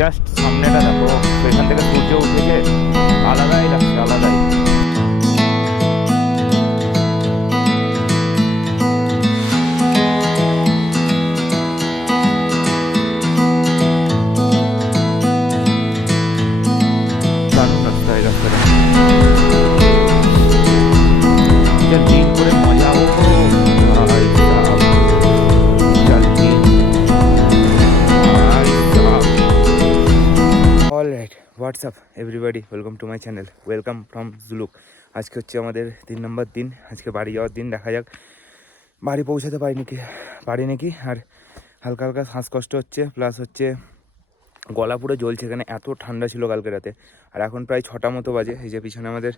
Just সামনেটা দেখো, এখান থেকে সূর্য উঠেছে, আলাদাই লাগছে, আলাদাই। দারুণ রাস্তা, এই রাস্তাটা দিন করে মজা। ও ভাই সাব, চলতি alright. WhatsApp everybody, welcome to my channel, welcome from Zuluk. আজকে হচ্ছে আমাদের 3 নম্বর দিন। আজকে বাড়ি যাওয়ার দিন। দেখা যাক বাড়ি পৌঁছাতে পারি নাকি। আর হালকা হালকা শ্বাসকষ্ট হচ্ছে, প্লাস হচ্ছে গলা পুরো জ্বলছে। এখানে এত ঠান্ডা ছিল কালকে রাতে। আর এখন প্রায় 6টা মতো বাজে। এই যে পিছনে আমাদের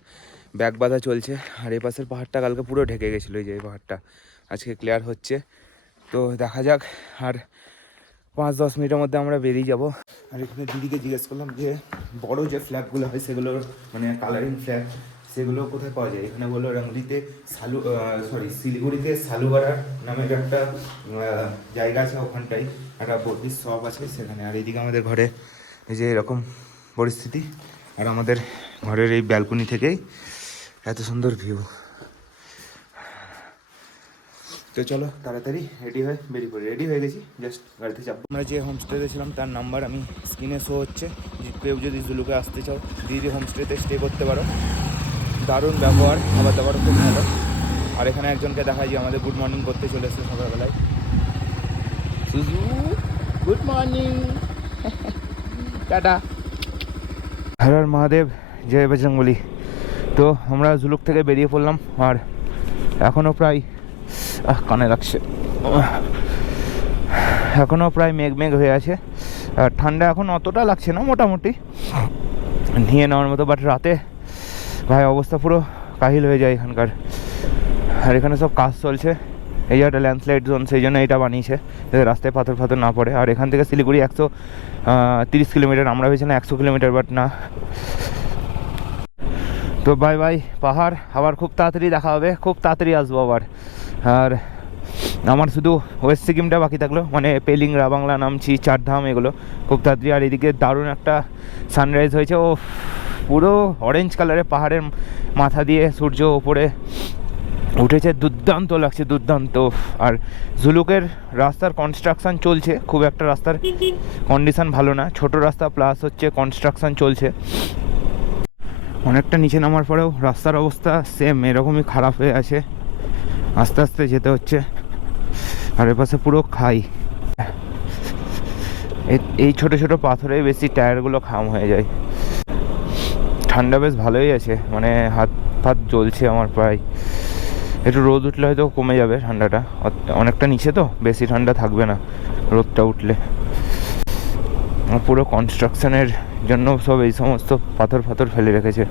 ব্যাগ বাঁধা চলছে। আর এই পাশের পাহাড়টা কালকে পুরো ঢেকে গেছিলো, এই যে এই পাহাড়টা আজকে ক্লিয়ার হচ্ছে। তো দেখা যাক, আর 5-10 মিনিটের মধ্যে আমরা বেরিয়ে যাব। আর এখানে দিদিকে জিজ্ঞেস করলাম যে বড় যে ফ্ল্যাগগুলো হয় সেগুলোর মানে কালারিং ফ্ল্যাগ সেগুলো কোথায় পাওয়া যায়। এখানে বললো রংলিতে শিলিগুড়িতে সালুবাড়া নামের একটা জায়গা আছে, ওখানটায় একটা বত্রিশ শপ আছে সেখানে। আর এইদিকে আমাদের ঘরে এই যে এরকম পরিস্থিতি, আর আমাদের ঘরের এই ব্যালকনি থেকেই এত সুন্দর ভিউ। তো চলো তাড়াতাড়ি রেডি হয়ে গেছি, জাস্ট গাড়িতে যাবো। আমরা যে হোমস্টেতে ছিলাম তার নাম্বার আমি স্ক্রিনে শো হচ্ছে। কেউ যদি জুলুকে আসতে চাও, দিদি হোমস্টেতে স্টে করতে পারো। দারুণ ব্যবহার, খাবার দাবারও খুব ভালো। আর এখানে একজনকে দেখা যায় আমাদের গুড মর্নিং করতে চলে এসেছে সকালবেলায়। সুজু good morning, tata. Har Har Mahadev, জয় বজরংবলী। তো আমরা জুলুক থেকে বেরিয়ে পড়লাম। আর এখনও প্রায় কানে লাগছে, এখনও প্রায় মেঘ হয়ে আছে। আর ঠান্ডা এখন অতটা লাগছে না, মোটামুটি নিয়ে নেওয়ার মতো। বাট রাতে ভাই অবস্থা পুরো কাহিল হয়ে যায় এখানকার। আর এখানে সব কাজ চলছে, এই যে একটা ল্যান্ডস্লাইড জোন, সেই জন্য এটা বানিয়েছে যাতে রাস্তায় পাথর না পড়ে। আর এখান থেকে শিলিগুড়ি 130 কিলোমিটার, আমরা ভেবেছিলাম 100 কিলোমিটার, বাট না। তো বাই বাই পাহাড়, আবার খুব তাড়াতাড়ি দেখা হবে, খুব তাড়াতাড়ি আসবো আবার। আর আমার শুধু ওয়েস্ট সিকিমটা বাকি থাকলো, মানে পেলিং, রাবাংলা, নামছি, চারধাম, এগুলো খুব তাড়াতাড়ি। আর এদিকে দারুণ একটা সানরাইজ হয়েছে, ও পুরো অরেঞ্জ কালারের পাহাড়ের মাথা দিয়ে সূর্য ওপরে উঠেছে, দুর্দান্ত লাগছে, দুর্দান্ত। আর জুলুকের রাস্তার কনস্ট্রাকশান চলছে, খুব একটা রাস্তার কন্ডিশান ভালো না, ছোট রাস্তা, প্লাস হচ্ছে কনস্ট্রাকশান চলছে। অনেকটা নিচে নামার পরেও রাস্তার অবস্থা সেম এরকমই খারাপ হয়ে আছে, আস্তে আস্তে যেতে হচ্ছে। আর এপাশে পুরো খাই, এই ছোট ছোট পাথরে বেশি টায়ারগুলো খাম হয়ে যায়। ঠান্ডা বেশ ভালোই আছে, মানে হাত ফাত জ্বলছে আমার প্রায়। একটু রোদ উঠলে হয়তো কমে যাবে ঠান্ডাটা, অনেকটা নিচে তো বেশি ঠান্ডা থাকবে না রোদটা উঠলে। পুরো কনস্ট্রাকশনের জন্য সব এই সমস্ত পাথর ফেলে রেখেছে।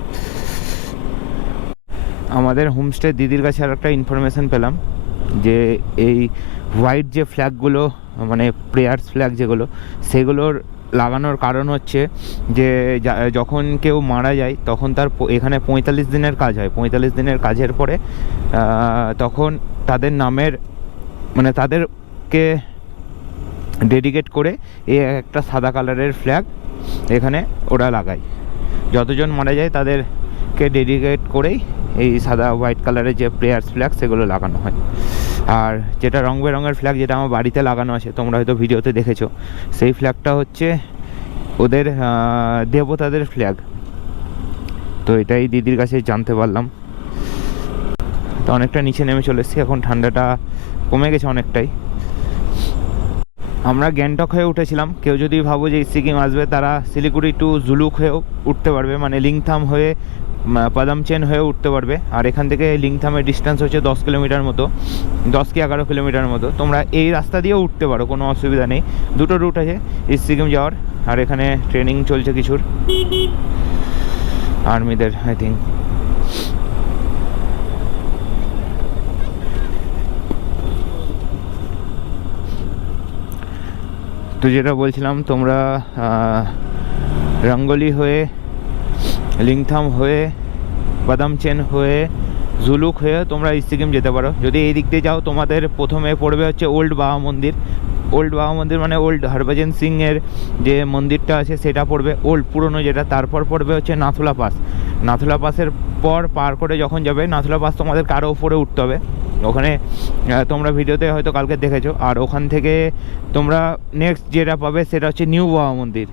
আমাদের হোমস্টে দিদির কাছে আর একটা ইনফরমেশান পেলাম যে এই হোয়াইট যে ফ্ল্যাগগুলো, মানে প্রেয়ার্স ফ্ল্যাগ যেগুলো, সেগুলোর লাগানোর কারণ হচ্ছে যে যখন কেউ মারা যায় তখন তার এখানে 45 দিনের কাজ হয়। 45 দিনের কাজের পরে তখন তাদের নামের, মানে তাদেরকে ডেডিকেট করে এই একটা সাদা কালারের ফ্ল্যাগ এখানে ওরা লাগায়। যতজন মারা যায় তাদেরকে ডেডিকেট করেই এই সাদা হোয়াইট কালারের যে প্রেয়ার্স ফ্ল্যাগ সেগুলো লাগানো হয়। আর যেটা রং বেরঙের ফ্ল্যাগ, যেটা আমার বাড়িতে লাগানো আছে, তোমরা হয়তো ভিডিওতে দেখেছো, সেই ফ্ল্যাগটা হচ্ছে ওদের দেবতাদের ফ্ল্যাগ। তো এটাই দিদির কাছে জানতে পারলাম। তো অনেকটা নিচে নেমে চলে এসেছি, এখন ঠান্ডাটা কমে গেছে অনেকটাই। আমরা গ্যাংটক হয়ে উঠেছিলাম। কেউ যদি ভাবো যে সিকিম আসবে, তারা শিলিগুড়ি টু জুলুক হয়েও উঠতে পারবে, মানে লিংথাম হয়ে পাদামচেন হয়ে উঠতে পারবে। আর এখান থেকে লিংথামের ডিস্টেন্স হচ্ছে 10 কিলোমিটার মতো, 10 কি 11 কিলোমিটার মতো। তোমরা এই রাস্তা দিয়েও উঠতে পারো, কোনো অসুবিধা নেই। দুটো রুট আছে ইস্ট সিকিম যাওয়ার। আর এখানে ট্রেনিং চলছে কিছুর, আর্মিদের আই থিঙ্ক। তো যেটা বলছিলাম, তোমরা রঙ্গলি হয়ে, লিংথাম হয়ে, পাদামচেন হয়ে, জুলুক হয়ে তোমরা ইস্ট সিকিম যেতে পারো। যদি এই দিক দিয়ে যাও, তোমাদের প্রথমে পড়বে হচ্ছে ওল্ড বাবা মন্দির, ওল্ড বাবা মন্দির মানে ওল্ড হরভজন সিং এর যে মন্দিরটা আছে সেটা পড়বে, ওল্ড পুরনো যেটা। তারপর পড়বে হচ্ছে নাথুলা পাস। নাথুলা পাসের পর পার করে যখন যাবে, নাথুলা পাস তোমাদেরকে আরও উপরে উঠতে হবে। ওখানে তোমরা ভিডিওতে হয়তো কালকে দেখেছো। আর ওখান থেকে তোমরা নেক্সট যেটা পাবে সেটা হচ্ছে নিউ বাবা মন্দির।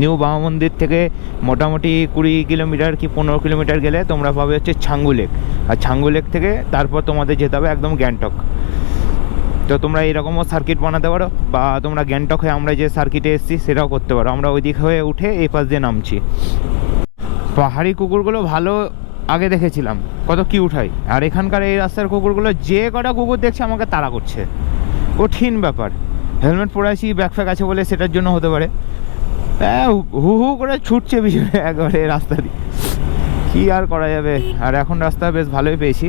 নিউ বাবা মন্দির থেকে মোটামুটি 20 কিলোমিটার কি 15 কিলোমিটার গেলে তোমরা পাবে হচ্ছে ছাঙ্গু লেক। আর ছাঙ্গু লেক থেকে তারপর তোমাদের যেতে হবে একদম গ্যাংটক। তো তোমরা এরকমও সার্কিট বানাতে পারো, বা তোমরা গ্যাংটক হয়ে আমরা যে সার্কিটে এসেছি সেটাও করতে পারো। আমরা ওই দিক হয়ে উঠে এই পাশ দিয়ে নামছি। পাহাড়ি কুকুরগুলো ভালো আগে দেখেছিলাম, কত কিউট হয়। আর এখানকার এই রাস্তার কুকুরগুলো, যে কটা কুকুর দেখছে আমাকে তাড়া করছে, কঠিন ব্যাপার। হেলমেট পরে আছি, ব্যাকপ্যাক আছে বলে সেটার জন্য হতে পারে। হ্যাঁ, হু হু করে ছুটছে পিছনে একবারে রাস্তা দিয়ে, কি আর করা যাবে। আর এখন রাস্তা বেশ ভালোই পেয়েছি।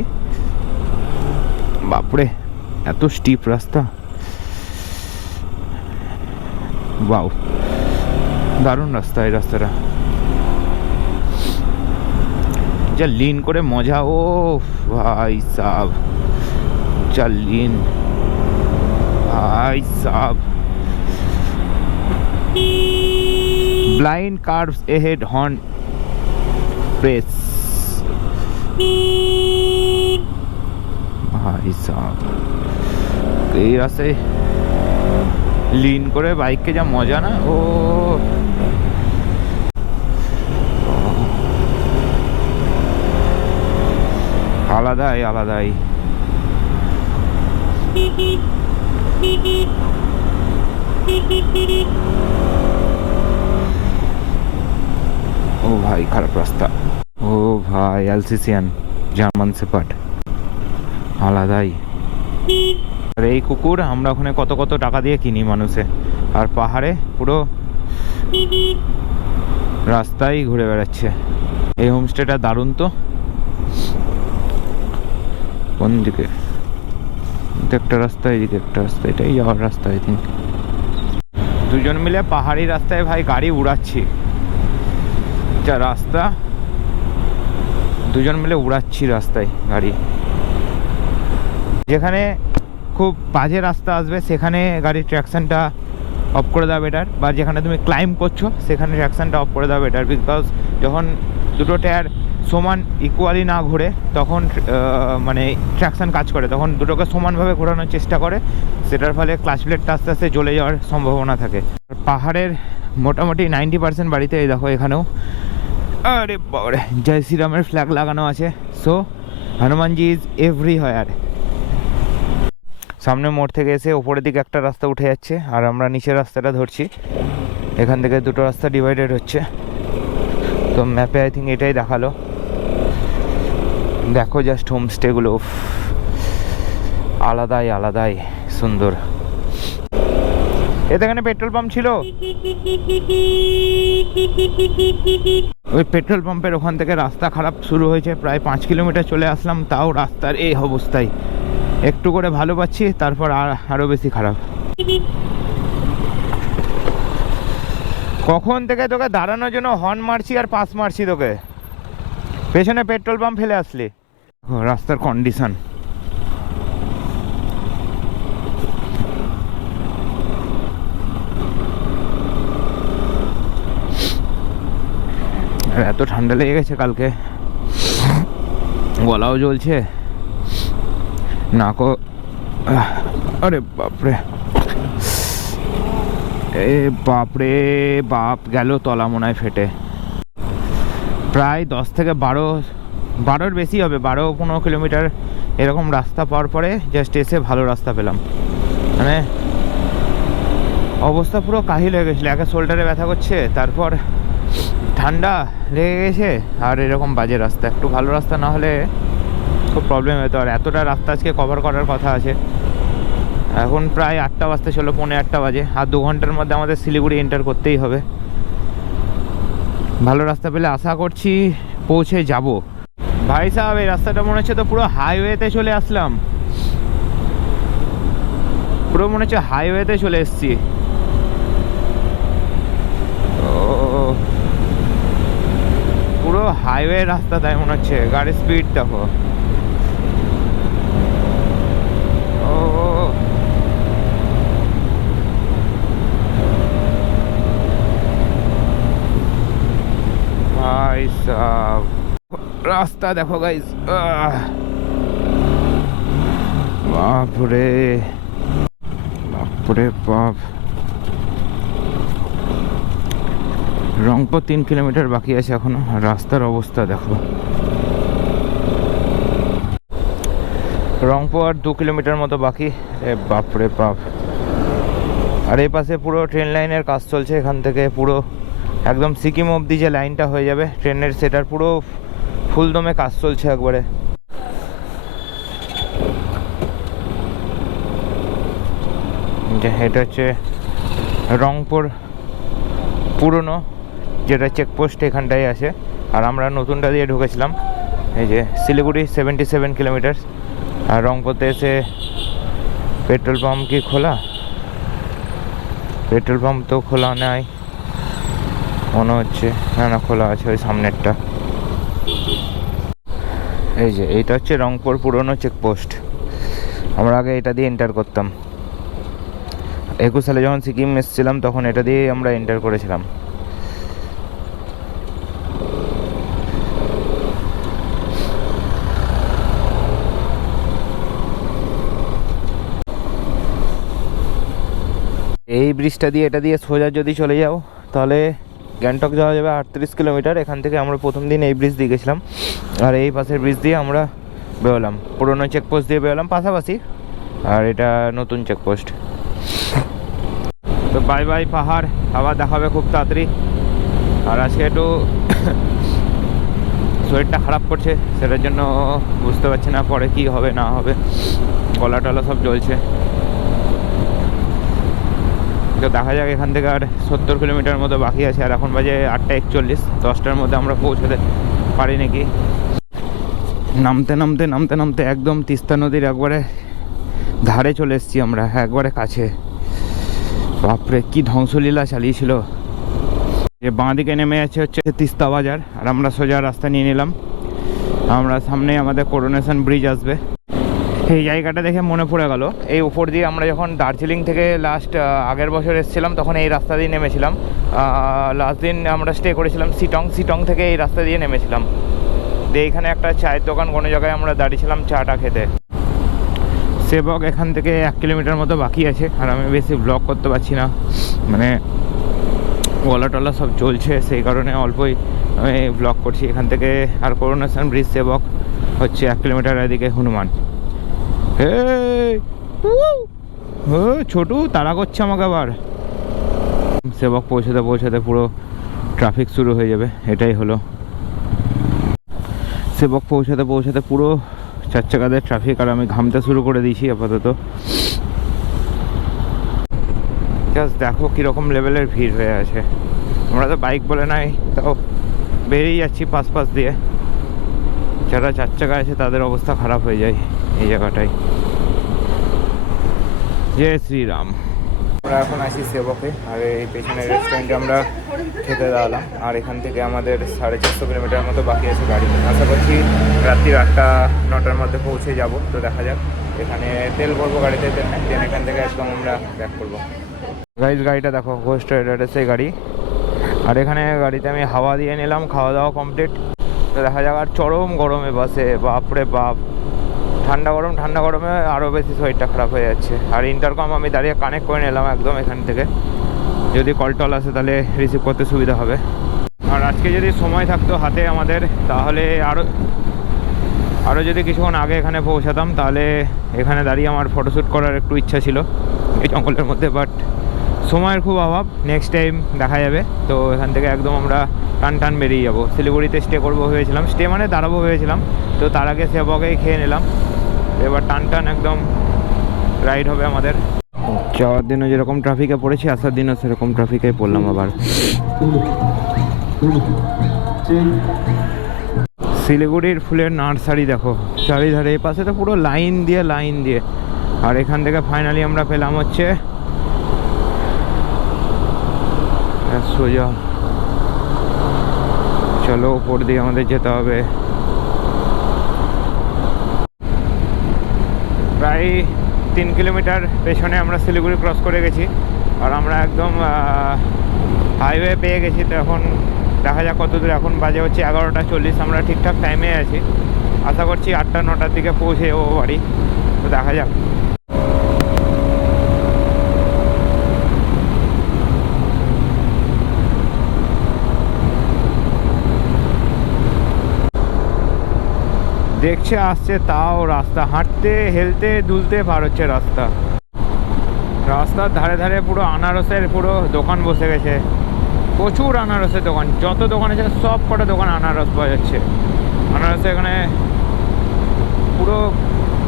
বাপরে, এত স্টিপ রাস্তা, বাউ, দারুণ রাস্তা। এই রাস্তাটা যা লিন করে মজা, ও ভাই সাব, যা লিন ভাই sub. Blind curves ahead, horn press. भाई साहब, এই রাস্তায় লিন করে বাইককে যা মজা না, ও আলাদাই আলাদাই। ও ভাই, খারাপ রাস্তা। ও ভাই, অ্যালসেসিয়ান জার্মান শেপার্ড, আলাদাই। আর এই কুকুর আমরা ওখানে কত কত টাকা দিয়ে কিনি মানুষে। আর পাহাড়ে পুরো রাস্তায় ঘুরে বেড়াচ্ছে। এই হোমস্টেটা দারুণ তো। কোন দিকে? একটা রাস্তা, এইদিকে একটা রাস্তা, এটাই যাওয়ার রাস্তা আই থিঙ্ক। দুজন মিলে পাহাড়ি রাস্তায় ভাই গাড়ি উড়াচ্ছি। যা রাস্তা, দুজন মিলে উড়াচ্ছি রাস্তায় গাড়ি। যেখানে খুব বাজে রাস্তা আসবে সেখানে গাড়ির ট্র্যাকশনটা অফ করে দেওয়া বেটার, বা যেখানে তুমি ক্লাইম্ব করছো সেখানে ট্র্যাকশনটা অফ করে দেওয়া বেটার। বিকজ যখন দুটো টায়ার সমান ইকুয়ালি না ঘুরে তখন মানে ট্র্যাকশন কাজ করে, তখন দুটোকে সমানভাবে ঘোরানোর চেষ্টা করে, সেটার ফলে ক্লাচ প্লেটটা আস্তে আস্তে জ্বলে যাওয়ার সম্ভাবনা থাকে। পাহাড়ের মোটামুটি 90% বাড়িতে এই দেখো এখানেও, আরে বাবারে, জয় শ্রীরামের ফ্ল্যাগ লাগানো আছে। So Hanumanji is everywhere. সামনে মোড় থেকে এসে ওপরের দিকে একটা রাস্তা উঠে যাচ্ছে, আর আমরা নিচের রাস্তাটা ধরছি। এখান থেকে দুটো রাস্তা ডিভাইডেড হচ্ছে। তো ম্যাপে আই থিঙ্ক এটাই দেখালো। দেখো জাস্ট হোমস্টেগুলো, আলাদাই আলাদাই সুন্দর। এখানে পেট্রোল পাম্প ছিল, ওই পেট্রোল পাম্পের ওখান থেকে রাস্তা খারাপ শুরু হয়েছে। প্রায় 5 কিলোমিটার চলে আসলাম, তাও রাস্তার এই অবস্থায়। একটু করে ভালো পাচ্ছি, তারপর আরও বেশি খারাপ। কখন থেকে তোকে দাঁড়ানোর জন্য হর্ন মারছি আর পাস মারছি, তোকে পেছনে পেট্রোল পাম্প ফেলে আসলি। রাস্তার কন্ডিশন, এত ঠান্ডা লেগে গেছে কালকে, গলাও জ্বলছে, নাকও। আরে বাপরে, এ বাপরে বাপ, গেল তলা মনে হয় ফেটে। প্রায় 10 থেকে 12-12-র বেশি হবে, 12-15 কিলোমিটার এরকম রাস্তা পাওয়ার পরে জাস্ট এসে ভালো রাস্তা পেলাম। মানে অবস্থা পুরো কাহিল হয়ে গেছিলো। একে শোল্ডারে ব্যথা করছে, তারপর ঠান্ডা লেগে গেছে, আর এরকম বাজে রাস্তা। একটু ভালো রাস্তা না হলে খুব প্রবলেম হতো। আর এতটা রাস্তা আজকে কভার করার কথা আছে। এখন প্রায় 8টা বাজতে চলো, 7:45 বাজে। আর 2 ঘন্টার মধ্যে আমাদের শিলিগুড়ি এন্টার করতেই হবে। ভালো রাস্তা পেলে আশা করছি পৌঁছে যাব। ভাই সাহেব, এই রাস্তাটা মনে হচ্ছে তো পুরো হাইওয়েতে চলে আসলাম, পুরো মনে হচ্ছে হাইওয়েতে চলে এসছি। পুরো হাইওয়ে রাস্তা তাই মনে হচ্ছে, গাড়ির স্পিড দেখো। ও ভাই সাব, রাস্তা দেখো গাইস, বাপরে বাপরে বাপ। রংপুর 3 কিলোমিটার বাকি আছে এখনো, আর রাস্তার অবস্থা দেখো। রংপুর আর 2 কিলোমিটার মতো বাকি। বাপরে বাপ। আর এই পাশে পুরো ট্রেন লাইনের কাজ চলছে, এখান থেকে পুরো একদম সিকিম অবধি যে লাইনটা হয়ে যাবে ট্রেনের, সেটার পুরো ফুলদমে কাজ চলছে একবারে। এটা হচ্ছে রংপুর পুরনো যেটা চেকপোস্ট, এখানটাই আছে। আর আমরা নতুনটা দিয়ে ঢুকেছিলাম। এই যে শিলিগুড়ি 77 কিলোমিটার। আর রংপুরতে এসে পেট্রোল পাম্প কি খোলা? পেট্রোল পাম্প তো খোলা নাই মনে হচ্ছে, না খোলা আছে ওই সামনেরটা। এই যে এইটা হচ্ছে রংপুর পুরনো চেকপোস্ট। আমরা আগে এটা দিয়ে এন্টার করতাম। 21 সালে যখন সিকিম এসেছিলাম তখন এটা দিয়ে আমরা এন্টার করেছিলাম। এই ব্রিজটা দিয়ে এটা দিয়ে সোজা যদি চলে যাও তাহলে গ্যাংটক যাওয়া যাবে 38 কিলোমিটার। এখান থেকে আমরা প্রথম দিন এই ব্রিজ দিয়ে গেছিলাম, আর এই পাশের ব্রিজ দিয়ে আমরা বেরোলাম। পুরোনো চেকপোস্ট দিয়ে বেরোলাম পাশাপাশি, আর এটা নতুন চেকপোস্ট। তো বাই বাই পাহাড়, আবার দেখাবে খুব তাড়াতাড়ি। আর আজকে একটু শরীরটা খারাপ করছে, সেটার জন্য বুঝতে পারছি না পরে কি হবে না হবে, গলা টলা সব জ্বলছে। তো দেখা যাক, এখান থেকে আর 70 কিলোমিটার মতো বাকি আছে। আর এখন বাজে 8:41, 10টার মধ্যে আমরা পৌঁছাতে পারি নাকি। নামতে নামতে নামতে নামতে একদম তিস্তা নদীর একবারে ধারে চলে এসেছি আমরা, একবারে কাছে। বাপরে কি ধ্বংসলীলা চালিয়েছিল। যে বাঁ দিকে নেমে আছে হচ্ছে তিস্তা বাজার, আর আমরা সোজা রাস্তা নিয়ে নিলাম। আমরা সামনে আমাদের করোনেশন ব্রিজ আসবে। এই জায়গাটা দেখে মনে পড়ে গেল, এই উপর দিয়ে আমরা যখন দার্জিলিং থেকে লাস্ট আগের বছর এসেছিলাম তখন এই রাস্তা দিয়ে নেমেছিলাম। লাস্ট দিন আমরা স্টে করেছিলাম সিটং থেকে এই রাস্তা দিয়ে নেমেছিলাম। দিয়ে এইখানে একটা চায়ের দোকান কোনো জায়গায় আমরা দাঁড়িয়েছিলাম চাটা খেতে। সেবক এখান থেকে 1 কিলোমিটার মতো বাকি আছে। আর আমি বেশি ব্লগ করতে পারছি না, মানে গলা টলা সব চলছে, সেই কারণে অল্পই আমি ব্লগ করছি এখান থেকে। আর করোনেশন ব্রিজ সেবক হচ্ছে 1 কিলোমিটার এদিকে হনুমান। ছোটু তাড়া করছে আমাকে আবার। সেবক পৌঁছাতে পৌঁছাতে পুরো ট্রাফিক শুরু হয়ে যাবে, এটাই হলো। সেবক পৌঁছাতে পৌঁছাতে পুরো 4 চাকাদের ট্রাফিক, আর আমি ঘামতে শুরু করে দিয়েছি আপাতত। জাস্ট দেখো কীরকম লেভেলের ভিড় হয়ে আছে। আমরা তো বাইক বলে নাই, তাও বেরিয়ে যাচ্ছি পাশ দিয়ে। যারা 4 চাকা আছে তাদের অবস্থা খারাপ হয়ে যায় এই জায়গাটায়। জয় শ্রীরাম। আমরা এখন আছি সেবকে, আর এই পেছনের রেস্টুরেন্টে আমরা খেতে দাঁড়ালাম। আর এখান থেকে আমাদের 450 কিলোমিটার মতো বাকি আছে গাড়ি। আশা করছি রাত্রি 8টা-9টার মধ্যে পৌঁছে যাব। তো দেখা যাক, এখানে তেল ভরবো গাড়িতে, দেন এখান থেকে একদম আমরা ব্যাক করবো। গাড়িটা দেখো, ঘোষ ট্রেডার্সের গাড়ি। আর এখানে গাড়িতে আমি হাওয়া দিয়ে নিলাম, খাওয়া দাওয়া কমপ্লিট। তো দেখা যাক। আর চরম গরমে বাসে, বাপরে বাপ। ঠান্ডা গরমে আরও বেশি শরীরটা খারাপ হয়ে যাচ্ছে। আর ইন্টারকম আমি দাঁড়িয়ে কানেক্ট করে নিলাম একদম এখান থেকে, যদি কল টল আসে তাহলে রিসিভ করতে সুবিধা হবে। আর আজকে যদি সময় থাকতো হাতে আমাদের, তাহলে আরও যদি কিছুক্ষণ আগে এখানে পৌঁছাতাম, তাহলে এখানে দাঁড়িয়ে আমার ফটোশ্যুট করার একটু ইচ্ছা ছিল এই জঙ্গলের মধ্যে। বাট সময়ের খুব অভাব, নেক্সট টাইম দেখা যাবে। তো এখান থেকে একদম আমরা টান বেরিয়ে যাবো। শিলিগুড়িতে স্টে করবো ভেবেছিলাম, স্টে মানে দাঁড়াবো ভেবেছিলাম। তো তার আগে সেবকেই খেয়ে নিলাম। এবার টান একদম রাইড হবে আমাদের। যাওয়ার দিনও যেরকম ট্রাফিকে পড়েছি, আসার দিনও সেরকম ট্রাফিকে পড়লাম আবার। শিলিগুড়ির ফুলের নার্সারি দেখো চারিধারে, এই পাশে তো পুরো লাইন দিয়ে। আর এখান থেকে ফাইনালি আমরা পেলাম হচ্ছে সোজা। চলো উপর দিয়ে আমাদের যেতে হবে। প্রায় 3 কিলোমিটার পেছনে আমরা শিলিগুড়ি ক্রস করে গেছি। আর আমরা একদম হাইওয়ে পেয়ে গেছি। তো এখন দেখা যাক কত দূর। এখন বাজে হচ্ছে 11:40, আমরা ঠিকঠাক টাইমে আছি। আশা করছি 8টা-9টার দিকে পৌঁছে যাবো বাড়ি। তো দেখা যাক। দেখছে আসছে, তাও রাস্তা হাঁটতে হেলতে দুলতে পার হচ্ছে রাস্তা। রাস্তার ধারে ধারে পুরো আনারসের পুরো দোকান বসে গেছে, প্রচুর আনারসের দোকান। যত দোকান আছে সব কটা দোকান আনারস পাওয়া যাচ্ছে। আনারসে এখানে পুরো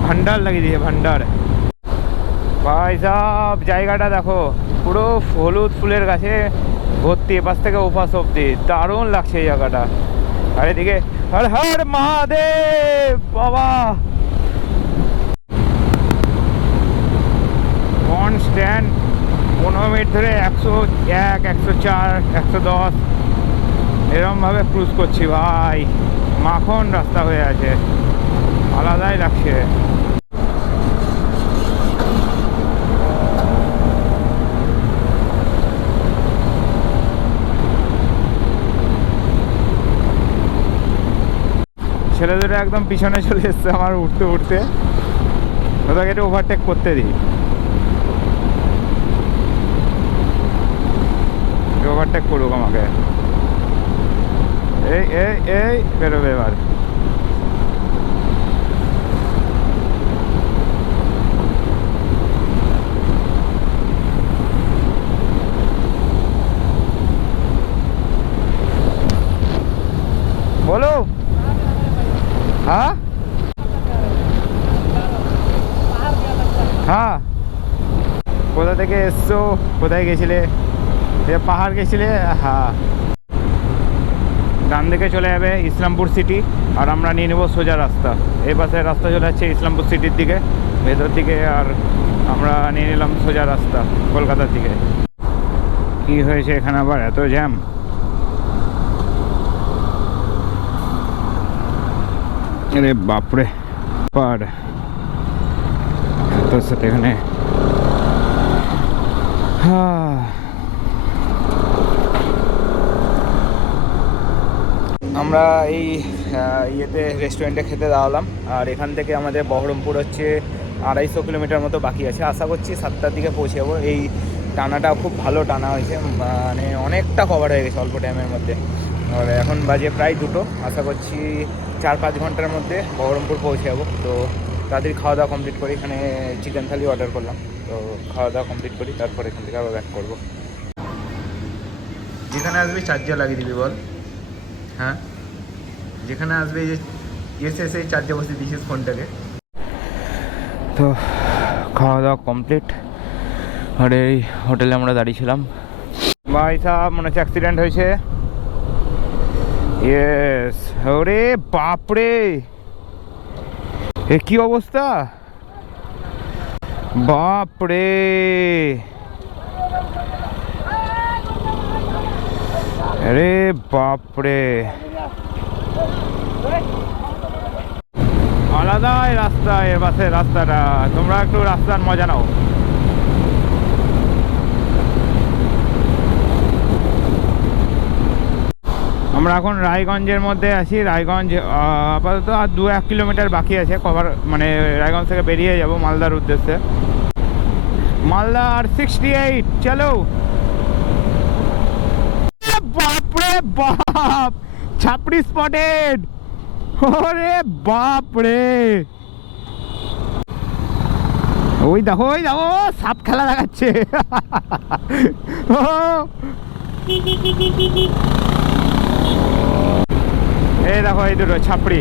ভান্ডার লাগিয়ে দিয়েছে, ভান্ডার। ভাই সাব জায়গাটা দেখো, পুরো হলুদ ফুলের গাছে ভর্তি, এপাশ থেকে ওপাশ অব্দি। দারুণ লাগছে এই জায়গাটা। আর এদিকে হর হর মহাদেব বাবা। কনস্ট্যান্ট 15 মিনিট ধরে 101, 104, 110 এরমভাবে ক্রুজ করছি ভাই। মাখন রাস্তা হয়ে আছে, আলাদাই লাগছে। ছেলে দুটো একদম পিছনে চলে এসছে আমার উঠতে উঠতে। ওটাকে একটু ওভারটেক করতে দিই, ওভারটেক করুক আমাকে। এই এই এই বেরোবে এবার। বলো। হ্যাঁ হ্যাঁ, কোথা থেকে এসছো, কোথায় গেছিলে? পাহাড় গেছিলে? হ্যাঁ। ডান দিকে চলে যাবে ইসলামপুর সিটি, আর আমরা নিয়ে নেবো সোজা রাস্তা। এই পাশে রাস্তা চলে যাচ্ছে ইসলামপুর সিটির দিকে, ভেতর দিকে। আর আমরা নিয়ে নিলাম সোজা রাস্তা কলকাতার দিকে। কি হয়েছে এখানে আবার এত জ্যাম? আরে বাপরে, পার তোর সাথে এখানে। হ্যাঁ, আমরা এই ইয়েতে রেস্টুরেন্টে খেতে দাঁড়ালাম। আর এখান থেকে আমাদের বহরমপুর হচ্ছে 250 কিলোমিটার মতো বাকি আছে। আশা করছি 7টার দিকে পৌঁছে যাবো। এই টানাটা খুব ভালো টানা হয়েছে, মানে অনেকটা কভার হয়ে গেছে অল্প টাইমের মধ্যে। আর এখন বাজে প্রায় 2টো। আশা করছি 4-5 ঘন্টার মধ্যে বহরমপুর পৌঁছে যাবো। তো তাড়াতাড়ি খাওয়া দাওয়া কমপ্লিট করি। এখানে চিকেন থালি অর্ডার করলাম, তো খাওয়া দাওয়া কমপ্লিট করি, তারপর এখান থেকে আবার ব্যাক করবো। যেখানে আসবি চার্জার লাগিয়ে দিবি বল। হ্যাঁ, যেখানে আসবে এসে এসে চার্জে বসে দিয়েছিস ফোনটাকে। তো খাওয়া দাওয়া কমপ্লিট, আর এই হোটেলে আমরা দাঁড়িয়েছিলাম। ভাই সাহেব মনে হচ্ছে অ্যাক্সিডেন্ট হয়েছে। ইয়েস। ওরে বাপরে, এ কি অবস্থা! বাপরে, আরে বাপরে, আলাদাই রাস্তা এর পাশে রাস্তাটা। তোমরা একটু রাস্তার মজা নাও। আমরা এখন রায়গঞ্জের মধ্যে আছি। রায়গঞ্জ আপাতত আর 2-1 কিলোমিটার বাকি আছে কভার, মানে রায়গঞ্জ থেকে বেরিয়ে যাব মালদার উদ্দেশ্যে। মালদা আর 68। চলো। বাপরে বাপ, ছাপড়ি স্পটেড। ওরে বাপরে, ওই দেখো ওই দেখো, সাপ খেলা দেখাচ্ছে। এই দেখো এই দুটো ছাপড়ি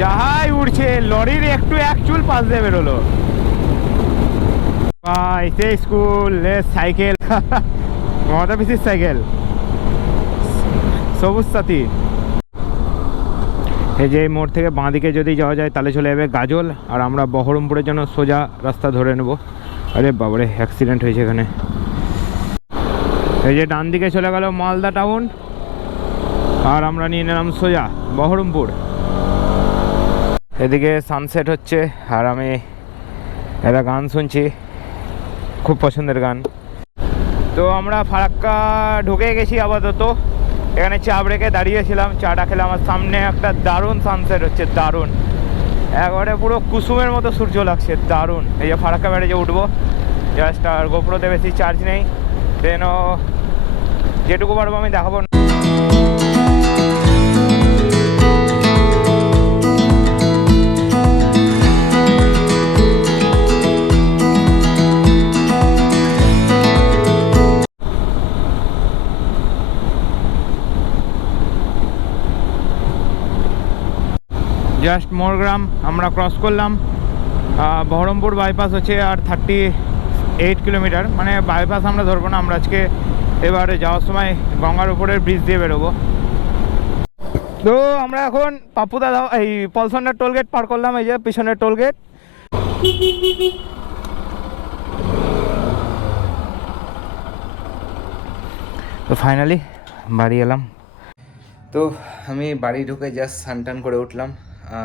যাহাই উঠছে। লরির একটু এক চুল পাশ দিয়ে বেরোলো। সেই স্কুল সাইকেল, মমতা পিসির সাইকেল, সবুজ সাথী। এই যে মোড় থেকে বাঁ দিকে যদি যাওয়া যায় তাহলে চলে যাবে গাজল, আর আমরা বহরমপুরের জন্য সোজা রাস্তা ধরে নেব। আরে বাবারে, অ্যাক্সিডেন্ট হয়েছে এখানে। এই যে ডান দিকে চলে গেল মালদা টাউন, আর আমরা নিয়ে নিলাম সোজা বহরমপুর। এদিকে সানসেট হচ্ছে, আর আমি একটা গান শুনছি, খুব পছন্দের গান। তো আমরা ফারাক্কা ঢুকে গেছি আপাতত। এখানে চা ব্রেকে দাঁড়িয়েছিলাম, চাটা খেলাম। আমার সামনে একটা দারুণ সানসেট হচ্ছে, দারুণ, একবারে পুরো কুসুমের মতো সূর্য লাগছে, দারুণ। এই যে ফারাক্কা ব্যারেজে উঠবো জাস্ট, আর গোপ্রোতে বেশি চার্জ নেই, দেন যেটুকু পারবো আমি দেখাবো। জাস্ট মোরগ্রাম আমরা ক্রস করলাম। বহরমপুর বাইপাস হচ্ছে আর 38 কিলোমিটার, মানে বাইপাস আমরা ধরবো না, আমরা আজকে এবারে যাওয়ার সময় গঙ্গার উপরের ব্রিজ দিয়ে বেরোবো। তো আমরা এখন পাপ্পুদা এই পলসন্ডার টোলগেট পার করলাম, এই যে পিছনের টোলগেট। তো ফাইনালি বাড়ি এলাম। তো আমি বাড়ি ঢুকে জাস্ট স্নান করে উঠলাম।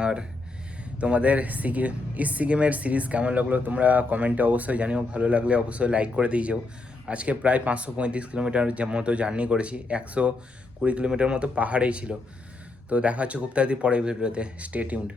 আর তোমাদের সিকিমের সিরিজ কেমন লাগলো তোমরা কমেন্টে অবশ্যই জানিও। ভালো লাগলে অবশ্যই লাইক করে দিয়ে যাও। আজকে প্রায় 535 কিলোমিটার মতো জার্নি করেছি, 120 কিলোমিটার মতো পাহাড়েই ছিল। তো দেখা হচ্ছে খুব তাড়াতাড়ি পরের ভিডিওতে। Stay tuned.